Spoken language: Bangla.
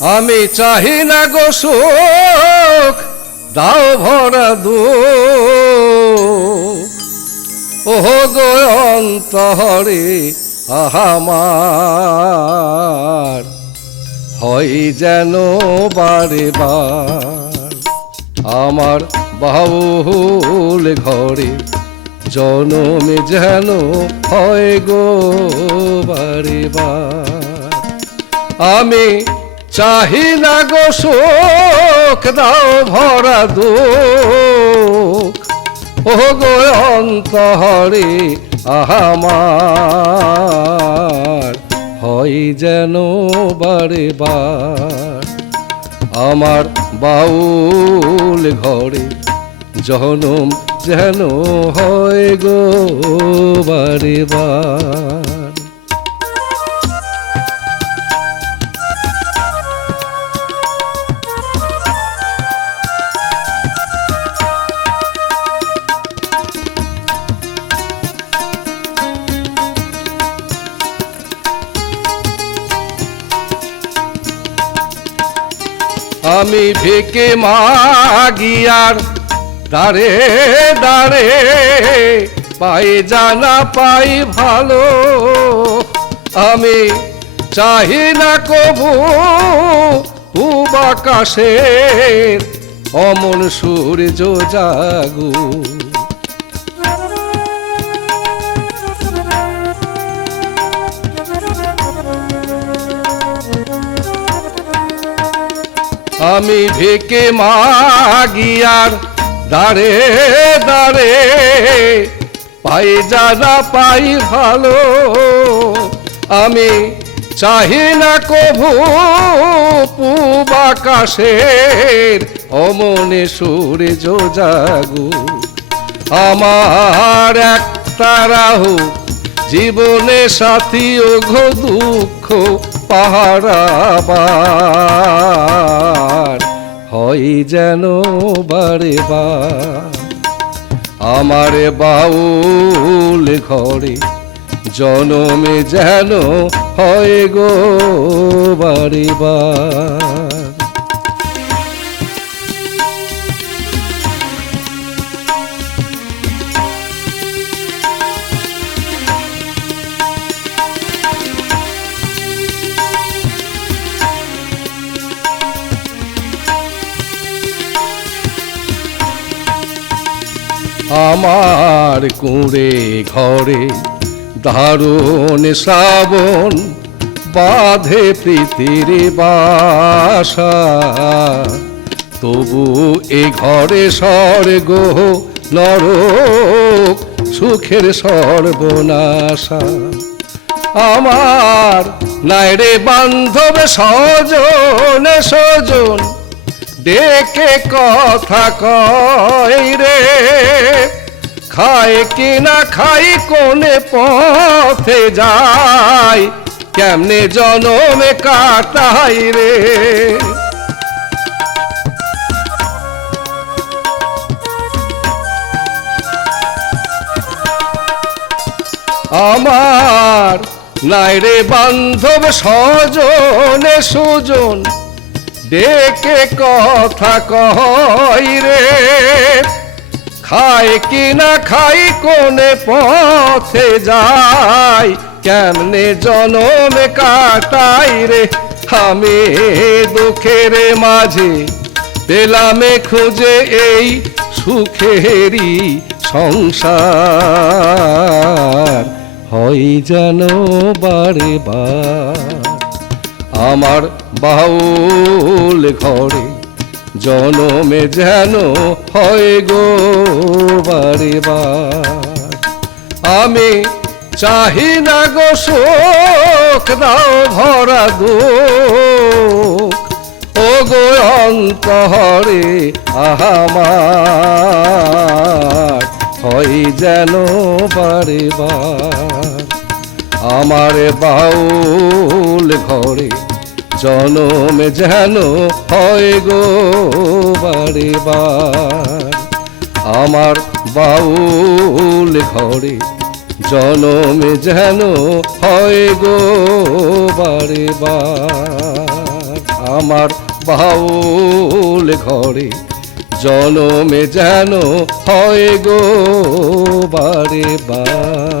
আমি চাহি না গো সুখ, দাও ভরা দুঃখ। ওহো গো অন্তরে আহামার, হয় যেন বারে বার আমার বাউল ঘরে জনমে যেন হয় গো বারে বার। আমি চাহি না গো সুখ, দাও ভরা দুঃখ। ও গো অন্তরে আহামার, হয় যেন বারে বার আমার বাউল ঘরে জনম যেন হয় গো বারে বার। আমি ভিকে মাগিয়ার দাঁড়ে দাঁড়ে পাই জানা পাই ভালো। আমি চাহি না কবু পূব আকাশের অমন সূর্য জাগু। আমি ভিকে মাগিয়ার দাঁড়ে দাঁড়ে পাই জানা পাই ভালো। আমি চাহি না কভু পূব আকাশের অমনে সূর্য জাগু। আমার একটা রাহু জীবনে সাথী ওঘো দুঃখ পাহারাবার, হয় যেন বারে বার আমার বাউল ঘরে জনমে যেন হয় গো বারে বার। আমার কুঁড়ে ঘরে দারুণ শ্রাবণ বাঁধে প্রীতির বাসা। তবু এ ঘরে স্বর্গ নরক সুখের সর্বনাশা। আমার নাই রে বান্ধব স্বজন স্বজন ডেকে কথা কয় রে। খায় কি না খাই কোনে পথে যায়, কেমনে জনমে কাটাই রে। আমার নাই রে বান্ধব স্বজন সুজন ডেকে কথা কয় রে। খায় কি না খাই কোনে পথে যায়, কেমনে জনমে কাটাই রে। আমি দুঃখের মাঝে পেলামে খুঁজে এই সুখেরই সংসার, হয় যেন বারে বার আমার বাউল ঘরে জনমে যেন হয় গো বারে বার। আমি চাহি না গো সুখ, দাও ভরা দুঃখ। ও গো অন্তরে আহামার, হয় যেন বারে বার আমার বাউল ঘরে জনমে যেন হয় গো বারে বার আমার বাউল ঘরে জনমে যেন হয় গো বারে বার। আমার বাউল ঘরে জনমে যেন হয় গো বারে বার।